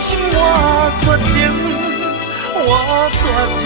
心我绝情，我绝情。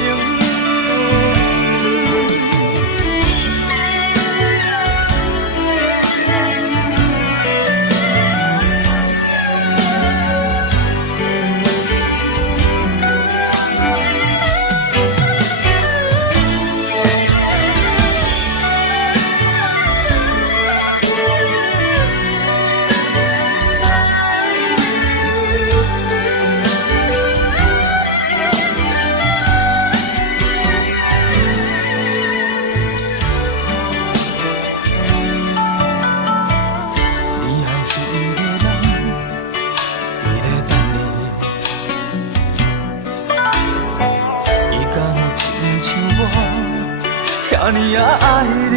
遐尼啊爱你，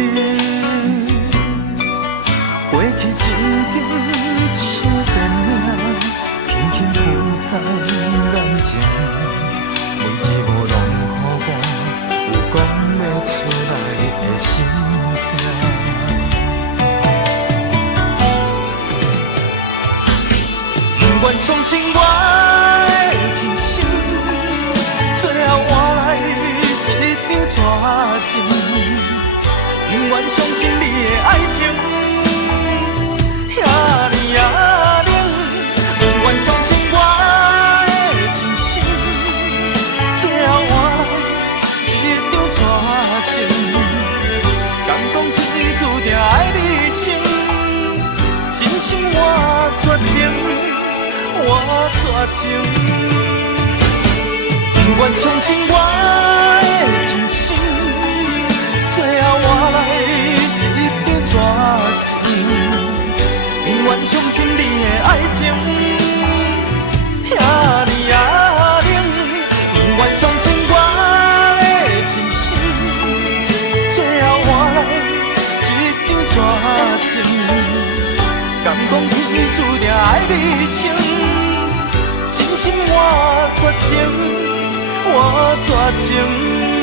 过去情景像电影，轻轻浮在眼前，每一幕拢予我有讲不出来的心痛。不愿相信我的真心，最后换来一张纸钱。不愿相信你的爱情遐尼啊冷，不愿相信我的真心，最后换来一张纸钱。敢讲天注定爱你生，真心我绝情，我绝情。不愿相信我的真心，最后换来一张纸钱。不愿相信你的爱情遐尼啊冷，不愿相信我的真心，最后换来一张纸钱。敢讲天注定爱你生，真心我绝情，我绝情。